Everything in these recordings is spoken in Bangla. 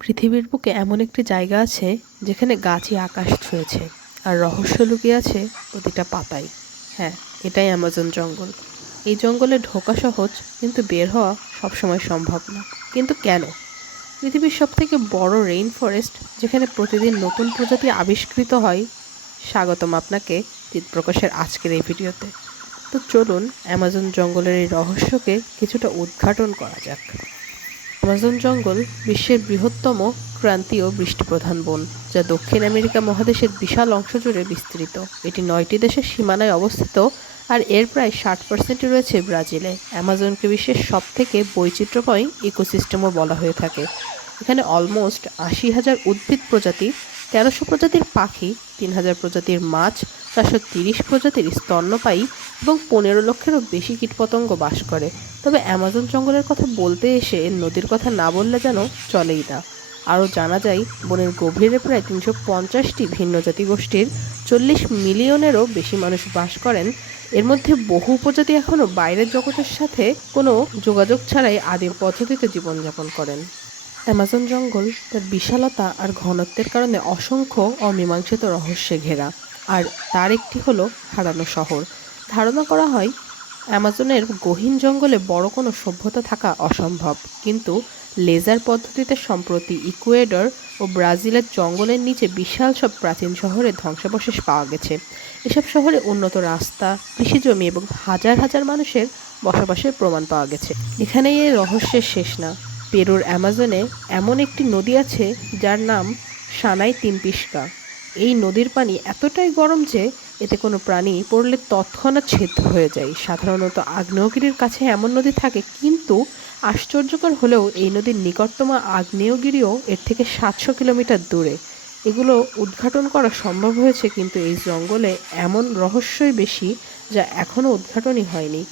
পৃথিবীর বুকে এমন একটি জায়গা আছে যেখানে গাছই আকাশ ছুঁয়েছে আর রহস্য লুকিয়ে আছে প্রতিটা পাতায়। হ্যাঁ, এটাই অ্যামাজন জঙ্গল। এই জঙ্গলে ঢোকা সহজ, কিন্তু বের হওয়া সবসময় সম্ভব না। কিন্তু কেন? পৃথিবীর সবথেকে বড় রেইন ফরেস্ট, যেখানে প্রতিদিন নতুন প্রজাতি আবিষ্কৃত হয়। স্বাগতম আপনাকে চিত্রপ্রকাশের আজকের এই ভিডিওতে। তো চলুন অ্যামাজন জঙ্গলের এই রহস্যকে কিছুটা উদ্ঘাটন করা যাক। অ্যামাজন জঙ্গল বিশ্বের বৃহত্তম ক্রান্তীয় বৃষ্টিপ্রধান বন, যা দক্ষিণ আমেরিকা মহাদেশের বিশাল অংশ জুড়ে বিস্তৃত। এটি 9টি দেশের সীমানায় অবস্থিত, আর এর প্রায় 60% রয়েছে ব্রাজিলে। অ্যামাজনকে বিশ্বের সবথেকে বৈচিত্র্যময় ইকোসিস্টেমও বলা হয়ে থাকে। এখানে অলমোস্ট 80,000 উদ্ভিদ প্রজাতি, 1300 প্রজাতির পাখি, 3000 প্রজাতির মাছ, 430 প্রজাতির স্তন্যপায়ী এবং 15 লক্ষেরও বেশি কীটপতঙ্গ বাস করে। তবে অ্যামাজন জঙ্গলের কথা বলতে এসে নদীর কথা না বললে যেন চলেই না। আরও জানা যায়, বনের গভীরে প্রায় 350টি ভিন্ন জাতিগোষ্ঠীর 40 মিলিয়নেরও বেশি মানুষ বাস করেন। এর মধ্যে বহু উপজাতি এখনও বাইরের জগতের সাথে কোনো যোগাযোগ ছাড়াই আদিম পদ্ধতিতে জীবনযাপন করেন। অ্যামাজন জঙ্গল তার বিশালতা আর ঘনত্বের কারণে অসংখ্য অমীমাংসিত রহস্যে ঘেরা, আর তার একটি হলো হারানো শহর। ধারণা করা হয় অ্যামাজনের গহীন জঙ্গলে বড় কোনো সভ্যতা থাকা অসম্ভব, কিন্তু লেজার পদ্ধতিতে সম্প্রতি ইকুয়েডর ও ব্রাজিলের জঙ্গলের নিচে বিশাল সব প্রাচীন শহরের ধ্বংসাবশেষ পাওয়া গেছে। এসব শহরে উন্নত রাস্তা, কৃষিজমি এবং হাজার হাজার মানুষের বসবাসের প্রমাণ পাওয়া গেছে। এখানেই এই রহস্যের শেষ না। পেরুর অ্যামাজনে এমন একটি নদী আছে যার নাম সানাই তিম্পিস্কা। এই নদীর পানি এতটাই গরম যে এতে কোনো প্রাণী পড়লে তৎক্ষণাৎ ছেদ হয়ে যায়। সাধারণত আগ্নেয়গিরির কাছে এমন নদী থাকে, কিন্তু আশ্চর্যকর হলেও এই নদীর নিকটতম আগ্নেয়গিরিও এর থেকে 700 কিলোমিটার দূরে। এগুলো উদ্ঘাটন করা সম্ভব হয়েছে, কিন্তু এই জঙ্গলে এমন রহস্যই বেশি যা এখনও উদ্ঘাটনই হয়নি।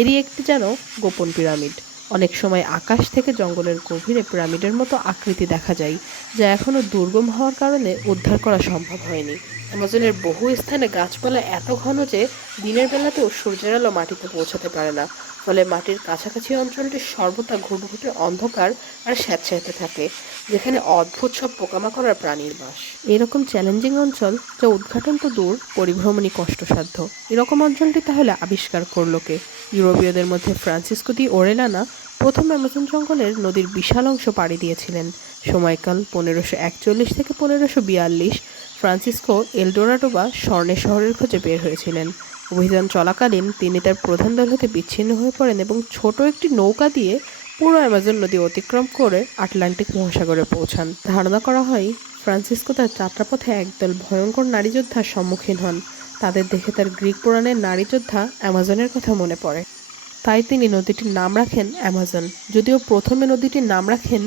এরই একটি যেন গোপন পিরামিড। অনেক সময় আকাশ থেকে জঙ্গলের গভীরে পিরামিডের মতো আকৃতি দেখা যায়, যা এখনও দুর্গম হওয়ার কারণে উদ্ধার করা সম্ভব হয়নি। অ্যামাজনের বহু স্থানে গাছপালা এত ঘন যে দিনের বেলাতেও সূর্যের আলো মাটিতে পৌঁছাতে পারে না, ফলে মাটির কাছাকাছি অঞ্চলটি সর্বদা ঘুটঘুটে অন্ধকার আর স্যাঁতস্যাঁতে থাকে, যেখানে অদ্ভুত সব পোকামাকড় আর প্রাণীর বাস। এরকম চ্যালেঞ্জিং অঞ্চল, যা উদ্ঘাটন তো দূর, পরিভ্রমণই কষ্টসাধ্য। এরকম অঞ্চলটি তাহলে আবিষ্কার করলো কে? ইউরোপীয়দের মধ্যে ফ্রান্সিসকো দি ওরেলানা প্রথম অ্যামাজন জঙ্গলের নদীর বিশাল অংশ পাড়ি দিয়েছিলেন। সময়কাল 1541 থেকে 1542। ফ্রান্সিসকো এলডোরাডো বা স্বর্ণের শহরের খোঁজে বের হয়েছিলেন। অভিযান চলাকালীন তিনি তার প্রধান দল হতে বিচ্ছিন্ন হয়ে পড়েন এবং ছোট একটি নৌকা দিয়ে পুরো অ্যামাজন নদী অতিক্রম করে আটলান্টিক মহাসাগরে পৌঁছান। ধারণা করা হয় ফ্রান্সিসকো তার যাত্রাপথে একদল ভয়ঙ্কর নারী যোদ্ধার সম্মুখীন হন। তাদের দেখে তার গ্রিক পুরাণের নারী যোদ্ধা অ্যামাজনের কথা মনে পড়ে। তাই তিনি নদীটির নাম রাখেন অ্যামাজন, যদিও প্রথমে নদীটির নাম রাখেন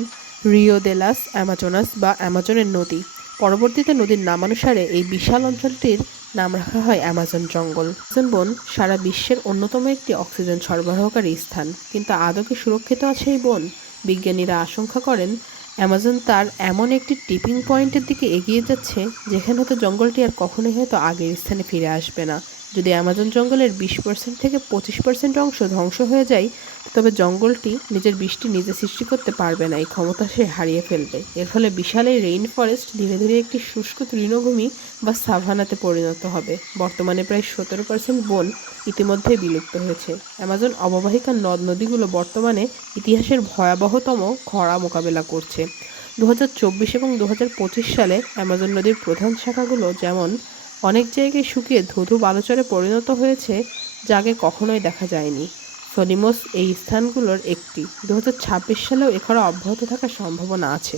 রিও দে লাস অ্যামাজোনাস বা অ্যামাজনের নদী। পরবর্তীতে নদীর নামানুসারে এই বিশাল অঞ্চলটির নাম রাখা হয় অ্যামাজন জঙ্গল। অ্যামাজন বন সারা বিশ্বের অন্যতম একটি অক্সিজেন সরবরাহকারী স্থান, কিন্তু আদৌ কি সুরক্ষিত আছে এই বন? বিজ্ঞানীরা আশঙ্কা করেন অ্যামাজন তার এমন একটি টিপিং পয়েন্টের দিকে এগিয়ে যাচ্ছে, যেখানে হয়তো জঙ্গলটি আর কখনোই হয়তো আগের স্থানে ফিরে আসবে না। যদি অ্যামাজন জঙ্গলের 20% থেকে 25% অংশ ধ্বংস হয়ে যায়, তবে জঙ্গলটি নিজের বৃষ্টি নিজে সৃষ্টি করতে পারবে না। এই ক্ষমতা সে হারিয়ে ফেলবে। এর ফলে বিশাল এই রেইন ফরেস্ট ধীরে ধীরে একটি শুষ্ক তৃণভূমি বা সাভানাতে পরিণত হবে। বর্তমানে প্রায় 17% বন ইতিমধ্যেই বিলুপ্ত হয়েছে। অ্যামাজন অববাহিকার নদ নদীগুলো বর্তমানে ইতিহাসের ভয়াবহতম খরা মোকাবেলা করছে। 2024 এবং 2025 সালে অ্যামাজন নদীর প্রধান শাখাগুলো যেমন অনেক জায়গায় শুকিয়ে ধুধু বালুচরে পরিণত হয়েছে, যা আগে কখনোই দেখা যায়নি। সলিমোস এই স্থানগুলোর একটি। 2026 সালেও এ খরা অব্যাহত থাকার সম্ভাবনা আছে।